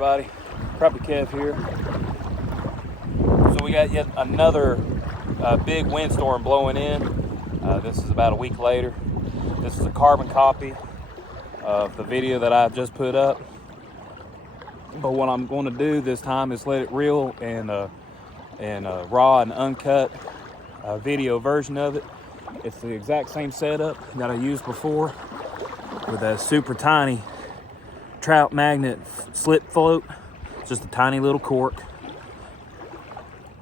everybody, Crappie Kev here. So we got yet another big windstorm blowing in. This is about a week later. This is a carbon copy of the video that I just put up. But what I'm going to do this time is let it reel in a raw and uncut video version of it. It's the exact same setup that I used before with a super tiny trout magnet slip float. Just a tiny little cork,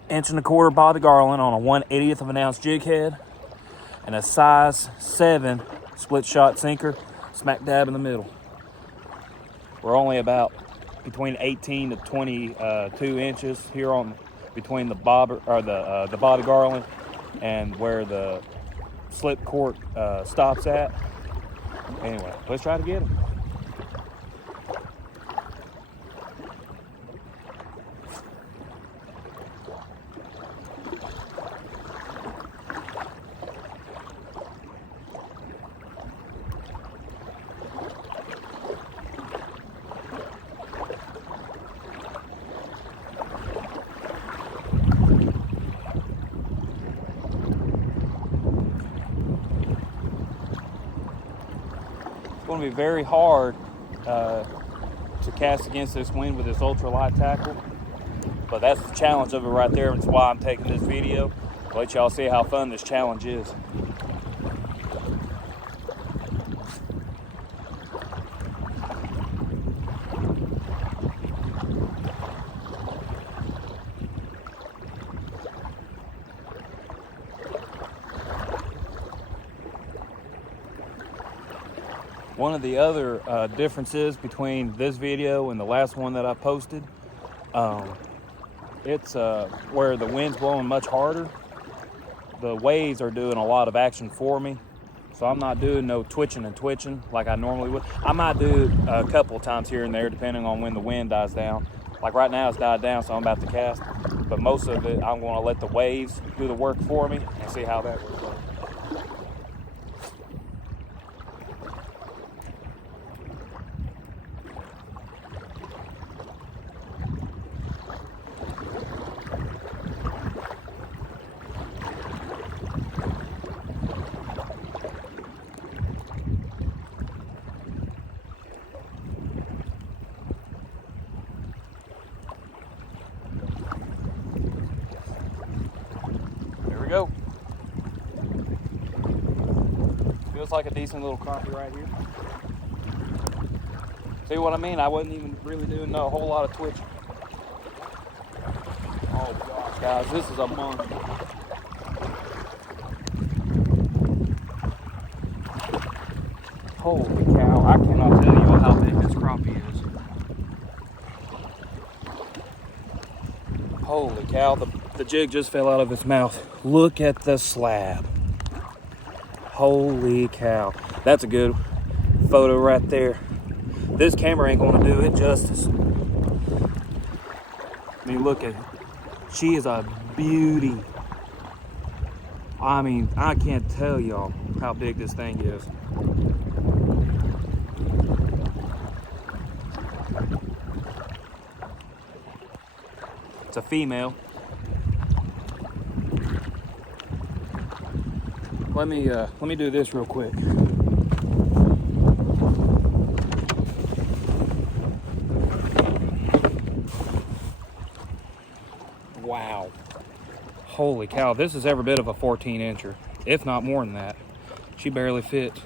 1.25 inch body garland on a 1/80th of an ounce jig head, and a size 7 split shot sinker smack dab in the middle. We're only about between 18 to 22 inches here on between the bobber or the body garland and where the slip cork stops at. Anyway, let's try to get them. It's going to be very hard to cast against this wind with this ultralight tackle, but that's the challenge of it right there, and it's why I'm taking this video to let y'all see how fun this challenge is. One of the other differences between this video and the last one that I posted, it's where the wind's blowing much harder. The waves are doing a lot of action for me, so I'm not doing no twitching and twitching like I normally would. I might do a couple of times here and there depending on when the wind dies down. Like right now it's died down, so I'm about to cast, but most of it I'm going to let the waves do the work for me and see how that works. Go. Feels like a decent little crappie right here. See what I mean? I wasn't even really doing a whole lot of twitching. Oh gosh, guys, this is a monster. Holy cow, I cannot tell you how big this crappie is. Holy cow, the jig just fell out of its mouth. Look at the slab. Holy cow. That's a good photo right there. This camera ain't gonna do it justice. I mean, look at her. She is a beauty. I mean, I can't tell y'all how big this thing is. It's a female. Let me do this real quick. Wow. Holy cow, this is every bit of a 14 incher, if not more than that. She barely fits.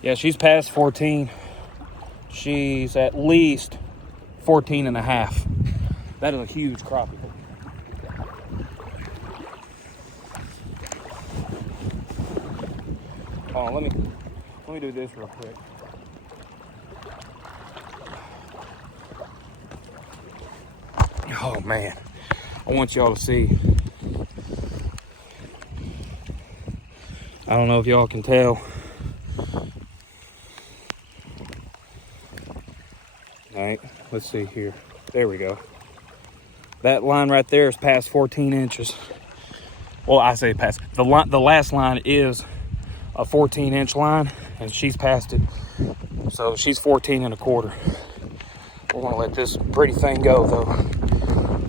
Yeah, she's past 14. She's at least 14 and a half. That is a huge crappie. Oh, let me do this real quick. Oh man, I want y'all to see. I don't know if y'all can tell. All right, let's see here. There we go. That line right there is past 14 inches. Well, I say past. The last line is a 14-inch line, and she's past it So she's 14 1/4. We're gonna let this pretty thing go though.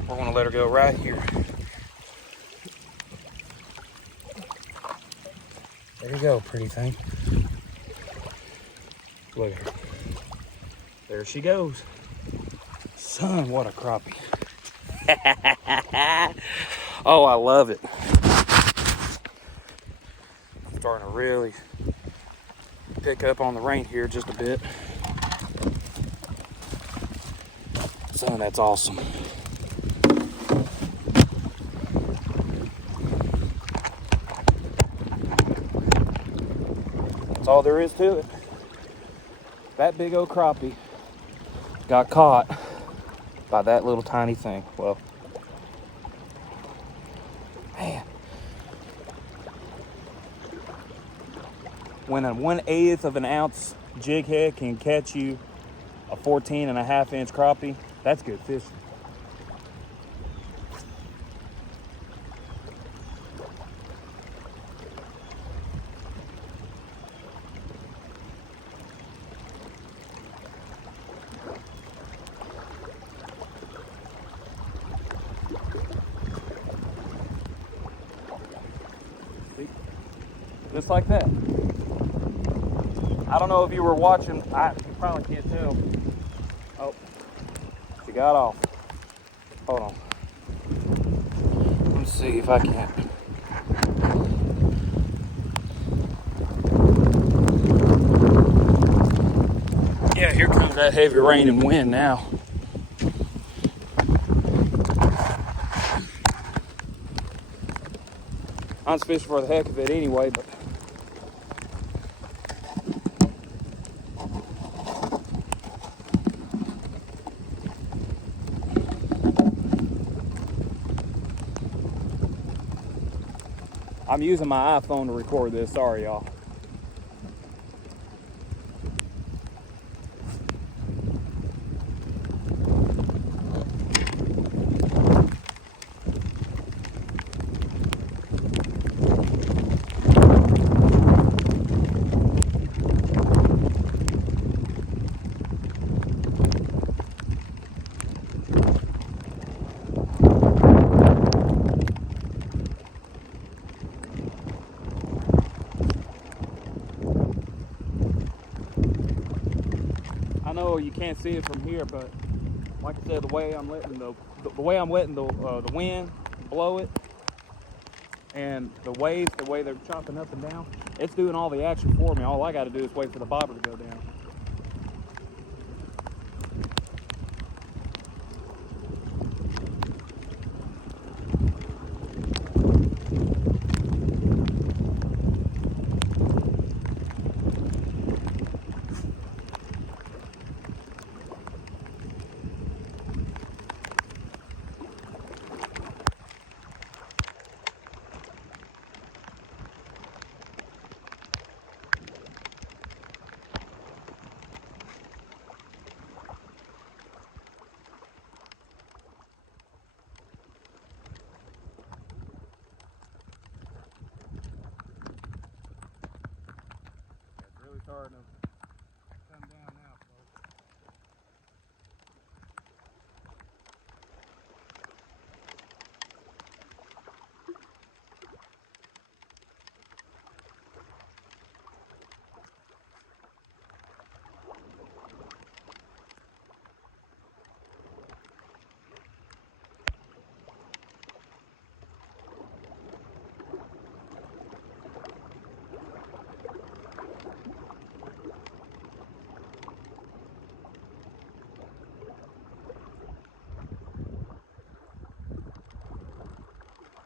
We're gonna let her go right here. There you go, pretty thing. Look at her. There she goes. Son, what a crappie. Oh, I love it. I'm starting to really pick up on the rain here just a bit. Son, that's awesome. That's all there is to it. That big old crappie got caught by that little tiny thing. Well, man, when a 1/8 of an ounce jig head can catch you a 14 1/2 inch crappie, that's good fishing. Just like that. I don't know if you were watching. You probably can't tell. Oh, she got off. Hold on. Let's see if I can. Yeah, here comes that heavy rain and wind now. I'm fishing for the heck of it anyway, but I'm using my iPhone to record this. Sorry, y'all. I know you can't see it from here, but like I said, the way I'm letting the wind blow it, and the waves, the way they're chopping up and down, it's doing all the action for me. All I got to do is wait for the bobber to go down. Starting to come down now, folks.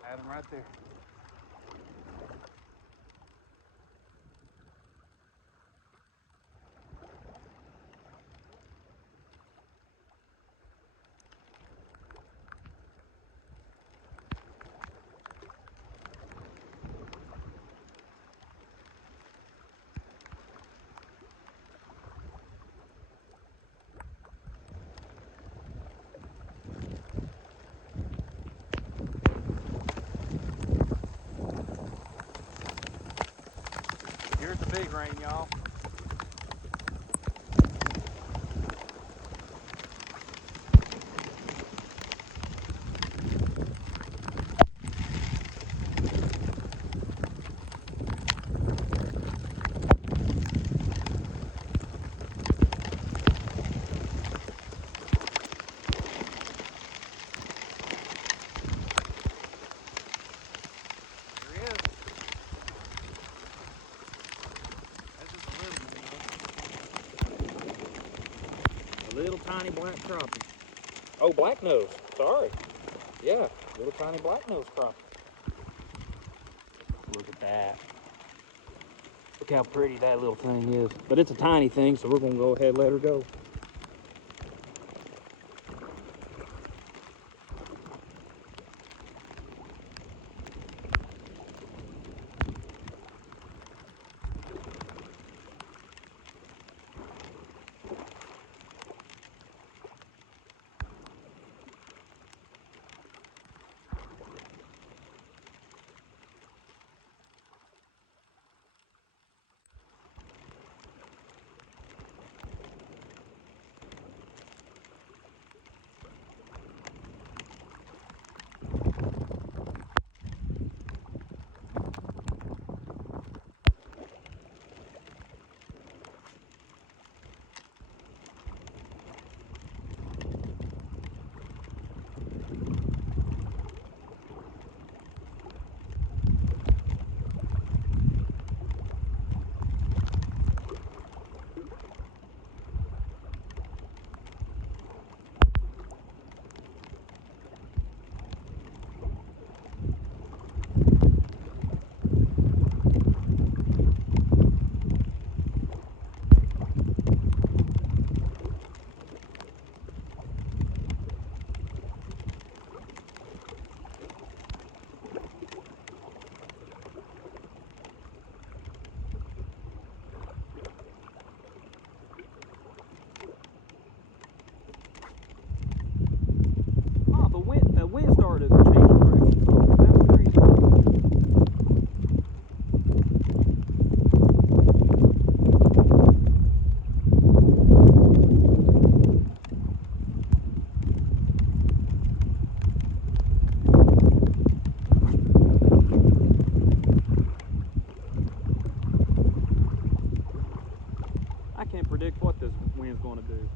Had him right there. Here's the big rain, y'all. tiny black crappie. Oh, black nose. Sorry. Yeah, little tiny black nose crappie. Look at that. Look how pretty that little thing is. But it's a tiny thing, so we're gonna go ahead and let her go. The wind started changing direction. That was crazy. I can't predict what this wind's going to do.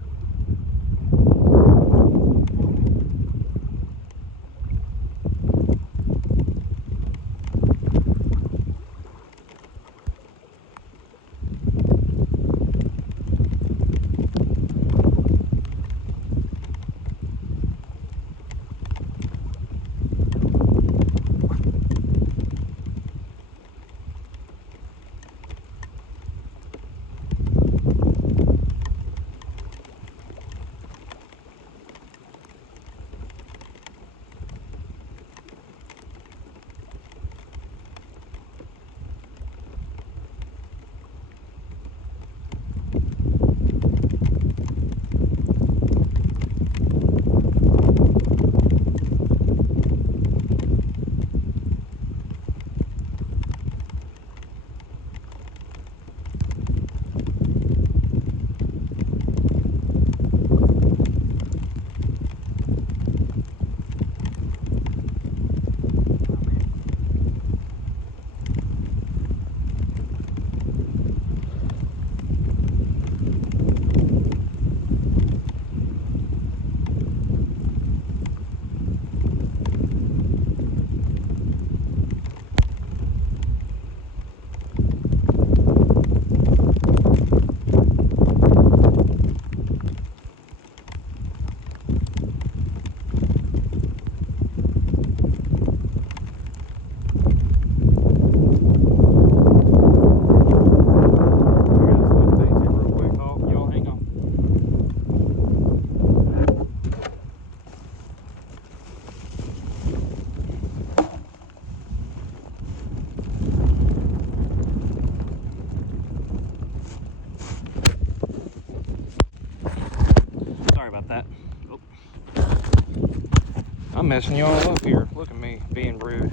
I'm messing you all up here. Look at me being rude.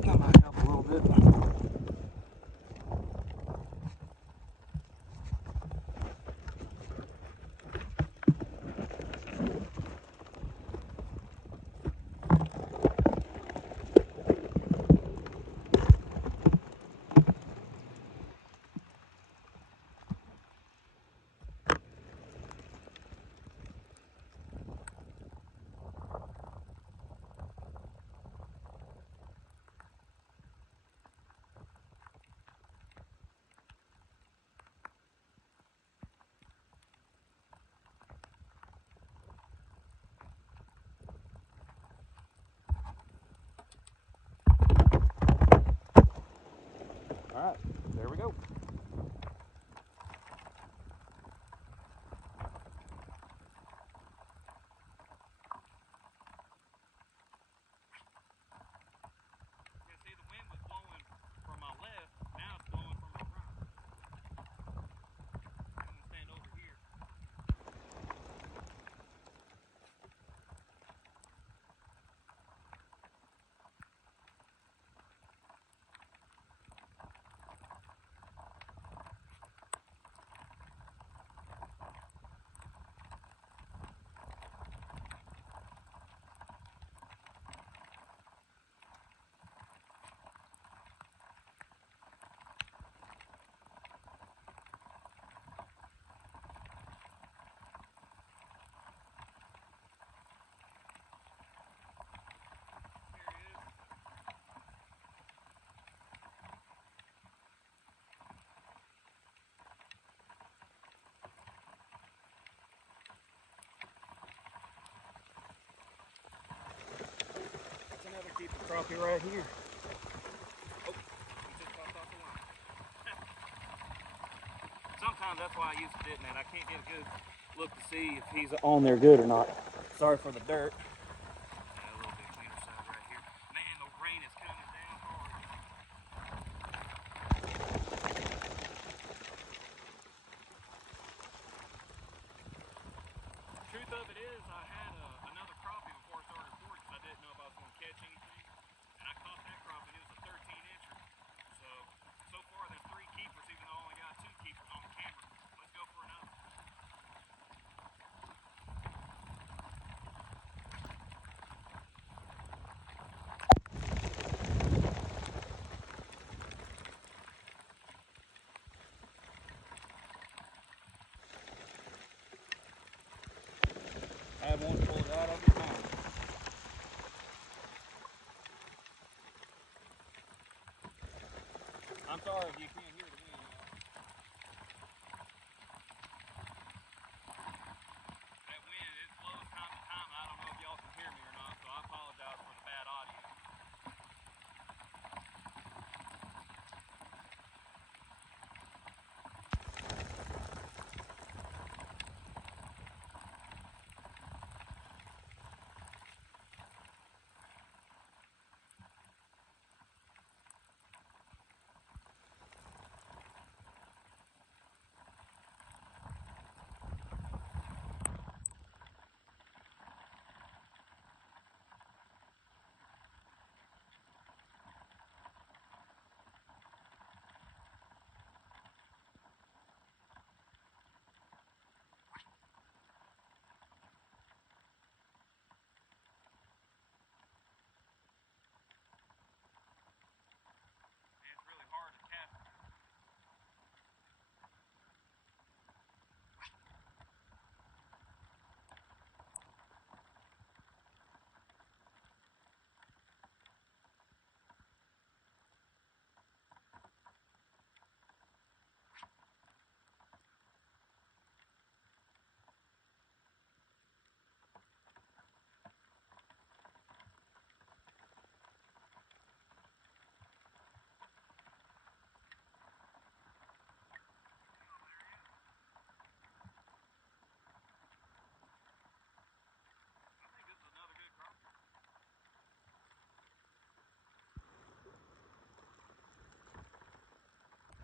That might help a little bit. crappie right here. Oh, he just popped off the line. Sometimes that's why I use the dip net. I can't get a good look to see if he's on there good or not. Sorry for the dirt. Yeah, a little bit cleaner side right here. Man, the rain is coming down hard. Truth of it is, I had another crappie before I started recording because I didn't know if I was going to catch anything. And I caught that crappie, and it was a 13-incher. So far there's 3 keepers, even though I only got 2 keepers on the camera. Let's go for another. I have one pulled right over the mouth. I'm sorry if you can't hear the wind. That wind, it blows time to time. I don't know if y'all can hear me or not, so I apologize for the bad audio. It's really hard to cast.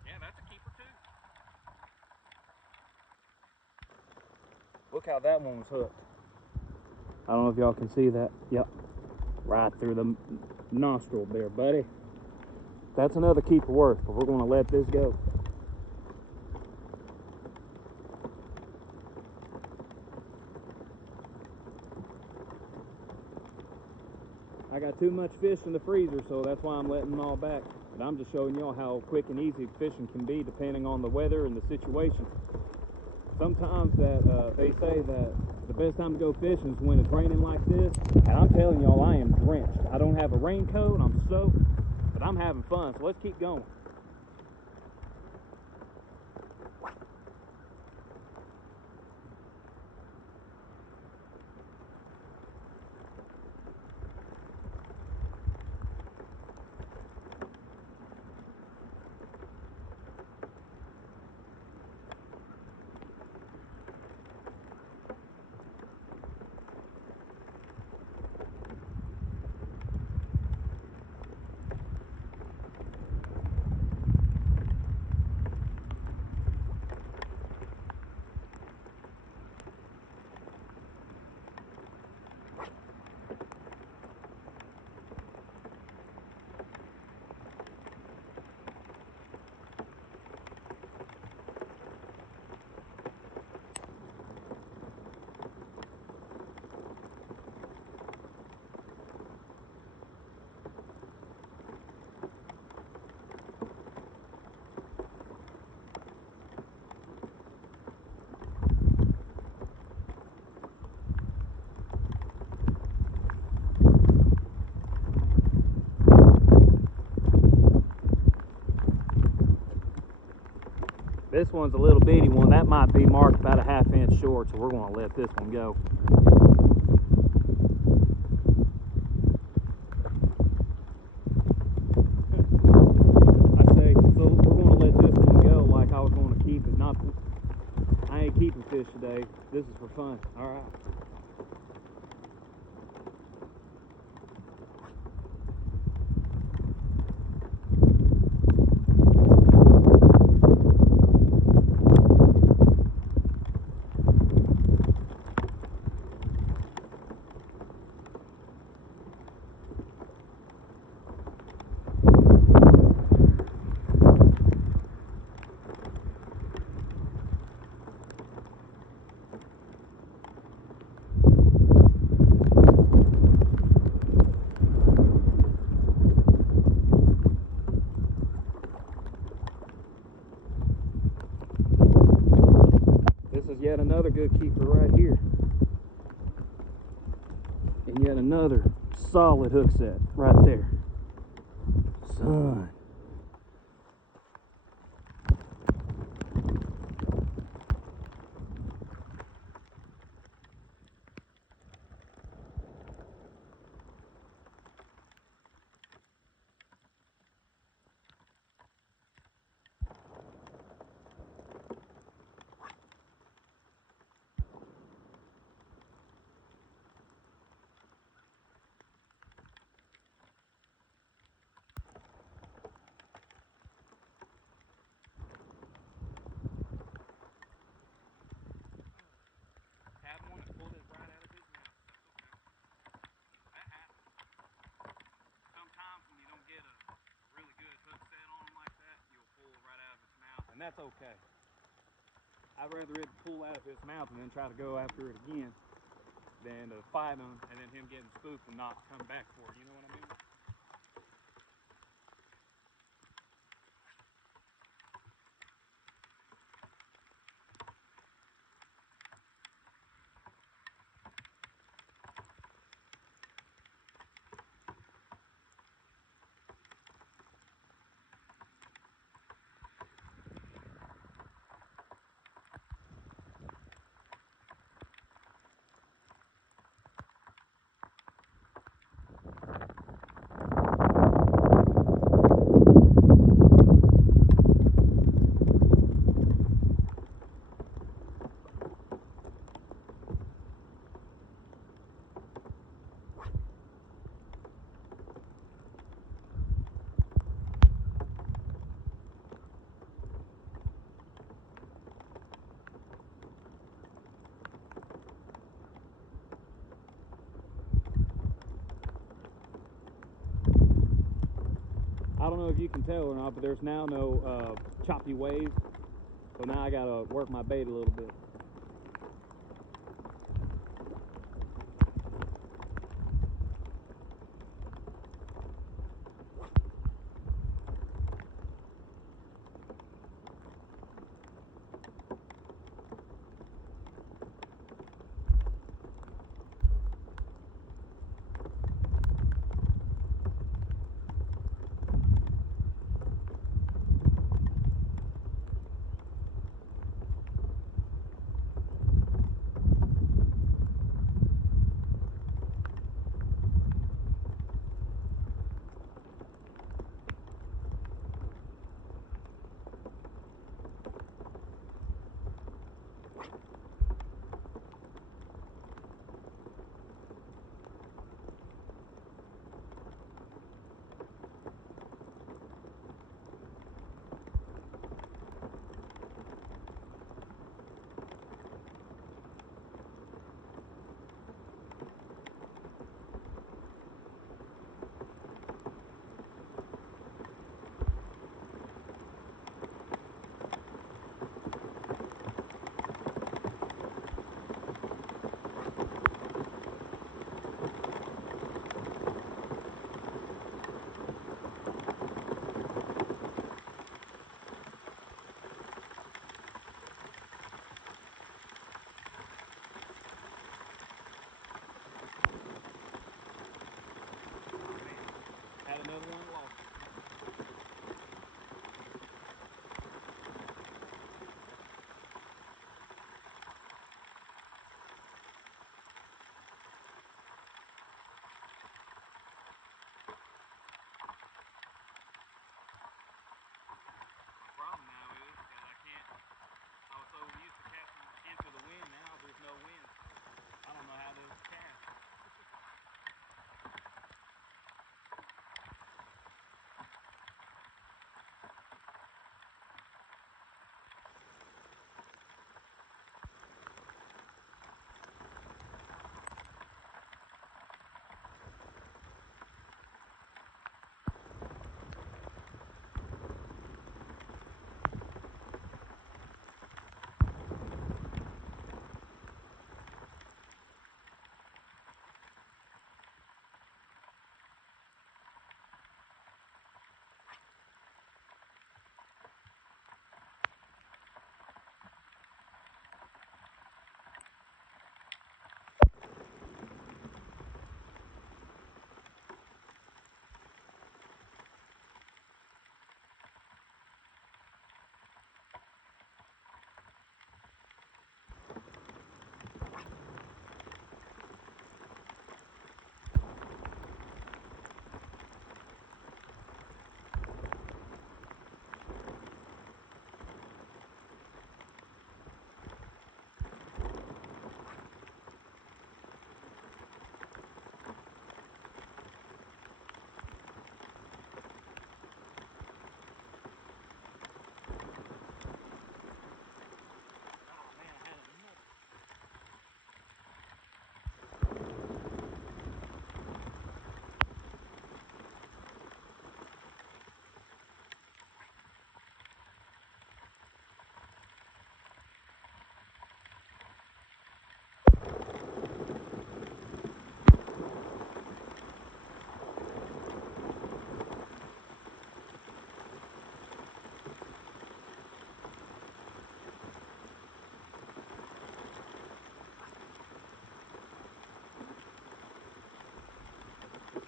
Yeah, that's a keeper too. Look how that one was hooked. I don't know if y'all can see that. Yep. Right through the nostril there, buddy. That's another keeper worth, but we're going to let this go. I got too much fish in the freezer, so that's why I'm letting them all back. But I'm just showing y'all how quick and easy fishing can be depending on the weather and the situation. Sometimes that they say that the best time to go fishing is when it's raining like this, and I'm telling y'all, I am drenched. I don't have a raincoat, I'm soaked, but I'm having fun, so let's keep going. This one's a little bitty one. That might be marked about a ½ inch short, so we're going to let this one go. okay, this is for fun. All right. This is yet another good keeper right here. And yet another solid hook set right there. Son. And that's okay. I'd rather it pull out of his mouth and then try to go after it again than to fight him and then him getting spooked and not come back for it. You know what I mean? I don't know if you can tell or not, but there's now no choppy waves. So now I gotta work my bait a little bit.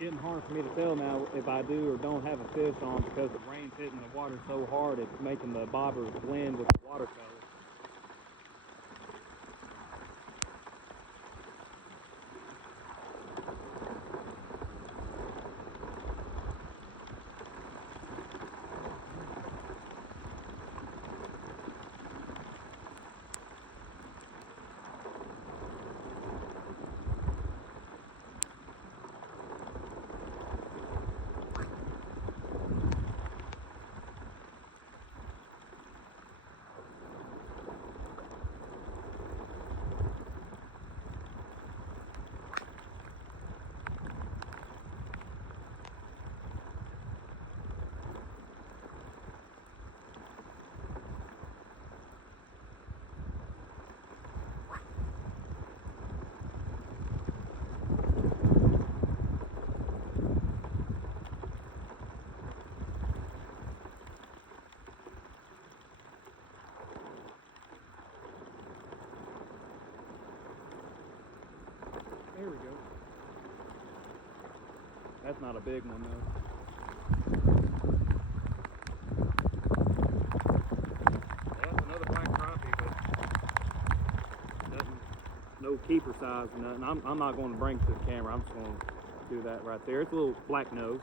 getting hard for me to tell now if I do or don't have a fish on, because the rain's hitting the water so hard it's making the bobber blend with the watercolor. There we go. That's not a big one though. Well, that's another black crappie, but nothing, no keeper size or nothing. I'm not going to bring it to the camera. I'm just going to do that right there. It's a little black nose.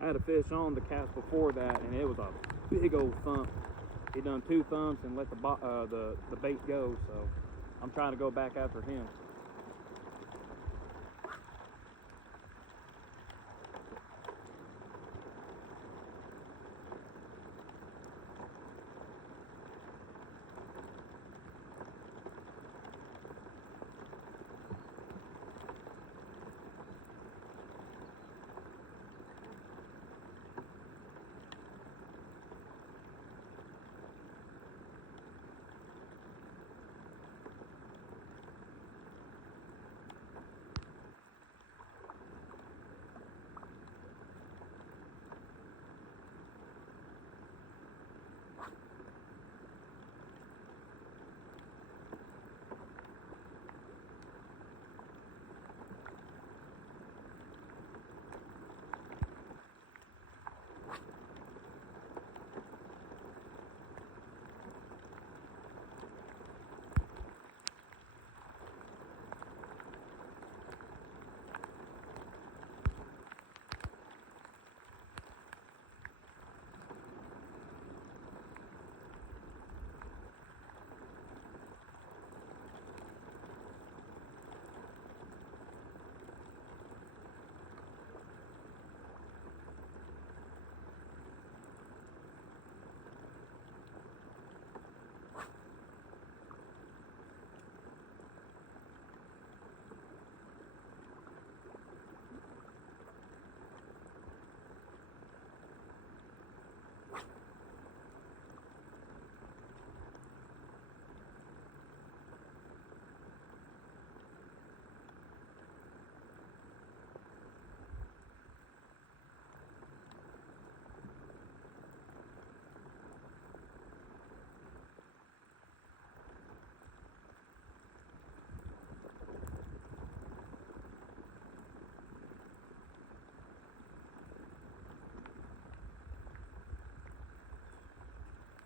I had a fish on the cast before that, and it was a big old thump. He done 2 thumps and let the bait go, so I'm trying to go back after him.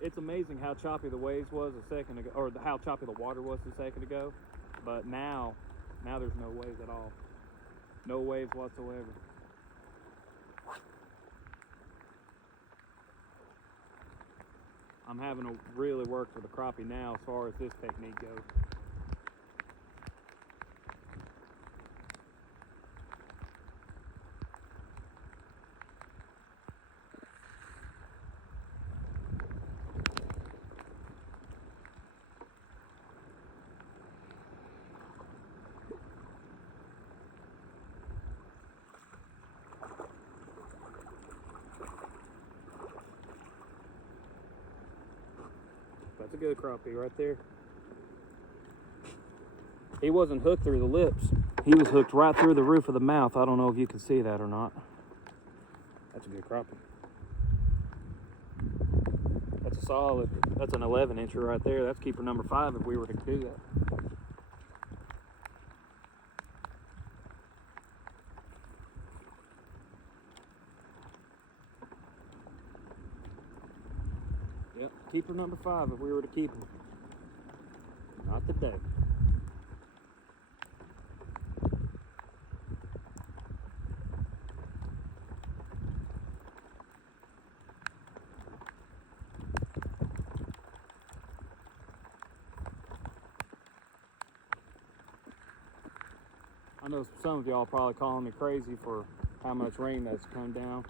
It's amazing how choppy the waves was a second ago, or how choppy the water was a second ago. But now there's no waves at all. No waves whatsoever. I'm having to really work for the crappie now as far as this technique goes. That's a good crappie right there. He wasn't hooked through the lips. He was hooked right through the roof of the mouth. I don't know if you can see that or not. That's a good crappie. That's a solid, that's an 11 incher right there. That's keeper number 5 if we were to do that. Keeper number 5 if we were to keep him. Not today. I know some of y'all probably calling me crazy for how much rain that's come down.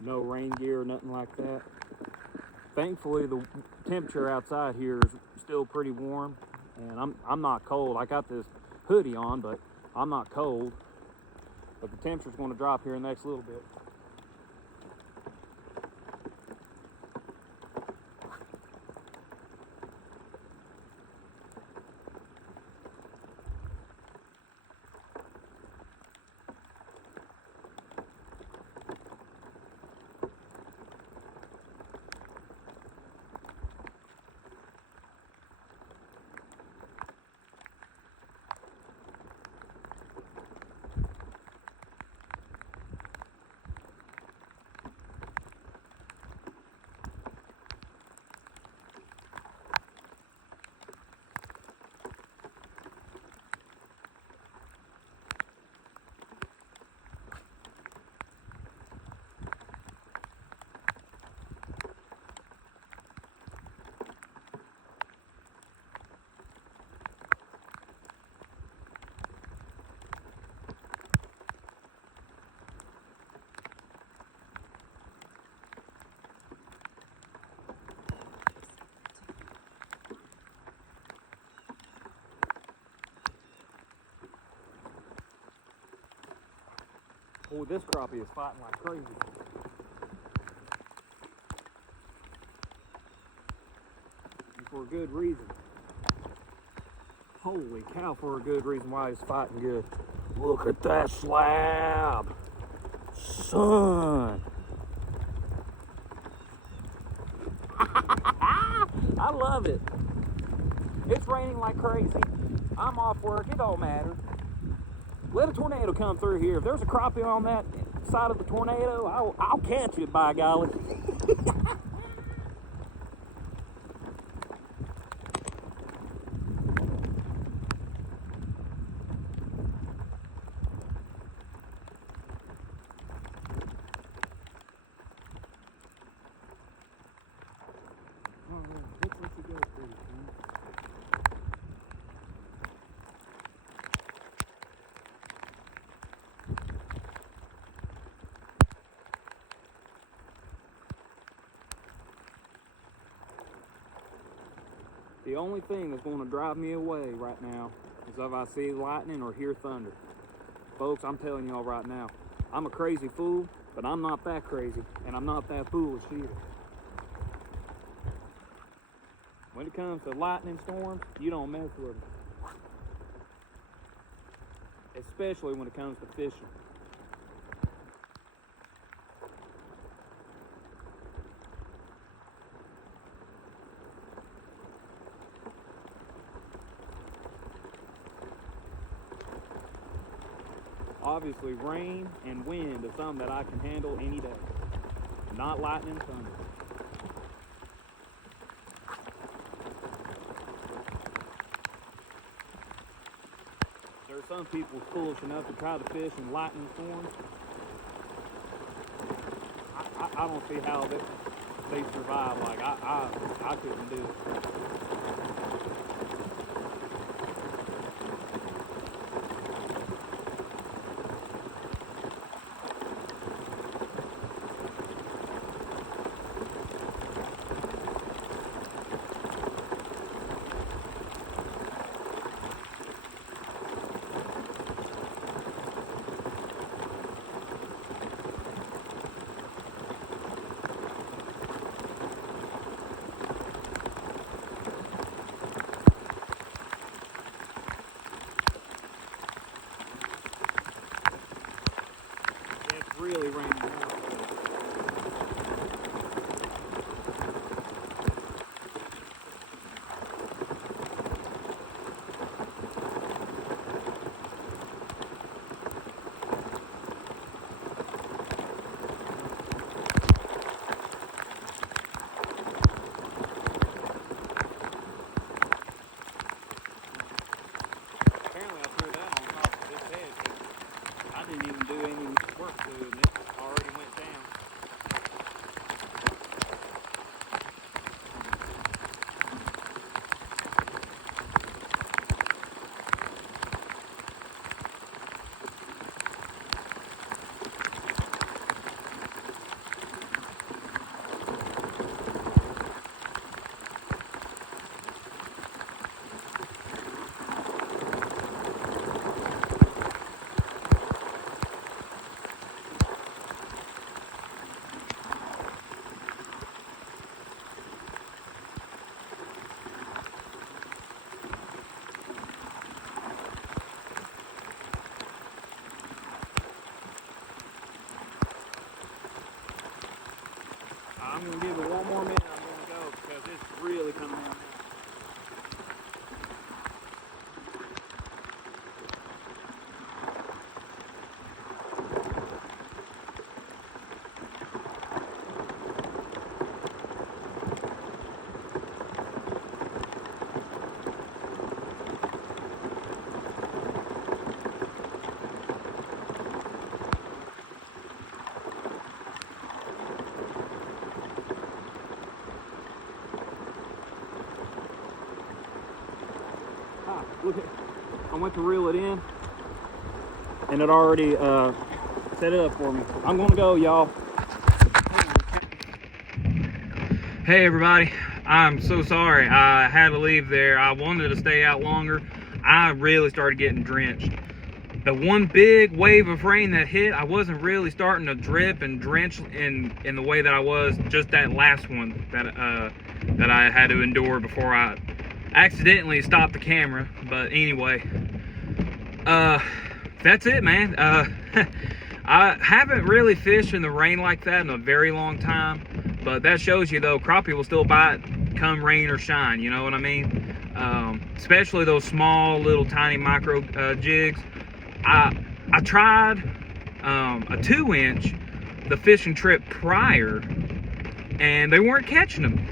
No rain gear, nothing like that. Thankfully, the temperature outside here is still pretty warm, and I'm not cold. I got this hoodie on, but I'm not cold. But the temperature's going to drop here in the next little bit. Boy, this crappie is fighting like crazy. And for a good reason. Holy cow, for a good reason why he's fighting good. Look at that slab. Son. I love it. It's raining like crazy. I'm off work, it don't matter. Let a tornado come through here. If there's a crappie on that side of the tornado, I'll catch it, by golly. Oh, yeah. Let's let you go, please, man. The only thing that's going to drive me away right now is if I see lightning or hear thunder. Folks, I'm telling y'all right now, I'm a crazy fool, but I'm not that crazy, and I'm not that foolish either. When it comes to lightning storms, you don't mess with them. Especially when it comes to fishing. Obviously, rain and wind is something that I can handle any day. Not lightning and thunder. There are some people foolish enough to try to fish in lightning storms. I don't see how they survive. Like, I couldn't do it. I'm gonna give it one more minute. I'm gonna go because it's really coming down now. Look at, I went to reel it in and it already set it up for me. I'm gonna go, y'all. Hey everybody, I'm so sorry I had to leave there. I wanted to stay out longer. I really started getting drenched. The one big wave of rain that hit, I wasn't really starting to drip and drench in the way that I was just that last one that I had to endure before I accidentally stopped the camera. But anyway, that's it, man. I haven't really fished in the rain like that in a very long time, but that shows you though, crappie will still bite come rain or shine, you know what I mean? Especially those small little tiny micro jigs. I tried a 2-inch the fishing trip prior, and they weren't catching them.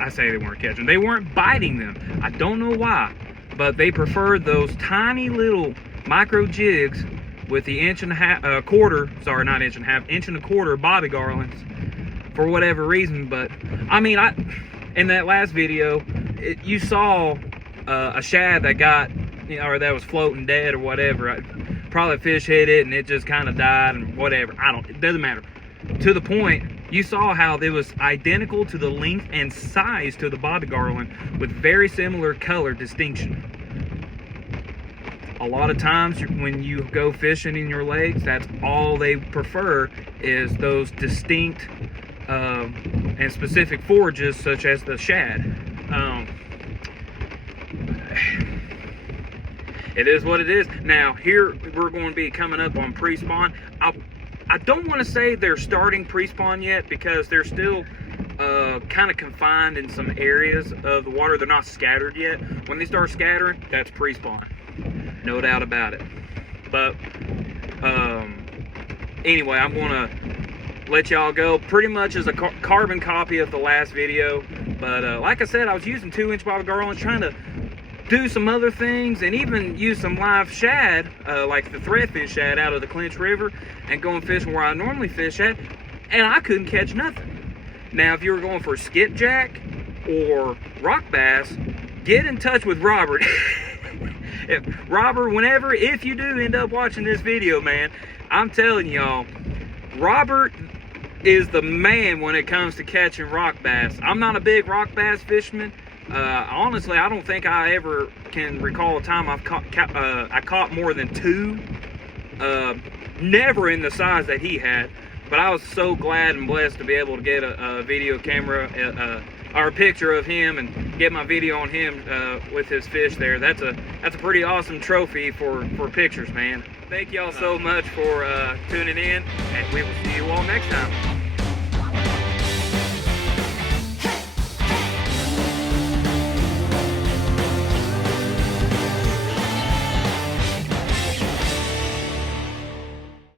I say they weren't catching them. They weren't biting them. I don't know why, but they preferred those tiny little micro jigs with the inch and a quarter bobby garlands for whatever reason. But I mean, in that last video, you saw a shad that got, you know, or that was floating dead or whatever. Probably a fish hit it and it just kind of died and whatever. It doesn't matter. To the point, you saw how it was identical to the length and size to the bobby garland with very similar color distinction. A lot of times when you go fishing in your lakes, that's all they prefer is those distinct and specific forages such as the shad. It is what it is. Now, here we're going to be coming up on pre-spawn. I don't want to say they're starting pre-spawn yet because they're still kind of confined in some areas of the water. They're not scattered yet. When they start scattering, that's pre-spawn. No doubt about it. But anyway, I'm going to let y'all go. Pretty much as a carbon copy of the last video. But like I said, I was using 2-inch bobby garlands, trying to do some other things and even use some live shad, like the threadfin shad out of the Clinch River, and going fishing where I normally fish at, and I couldn't catch nothing. Now, if you were going for skipjack or rock bass, get in touch with Robert. Robert, if you do end up watching this video, man, I'm telling y'all, Robert is the man when it comes to catching rock bass. I'm not a big rock bass fisherman. Honestly, I don't think I ever can recall a time I caught more than 2. Never in the size that he had, but I was so glad and blessed to be able to get a video camera or a picture of him and get my video on him with his fish there. That's a pretty awesome trophy for pictures, man. Thank y'all so much for tuning in, and we will see you all next time.